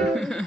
Mm-hmm.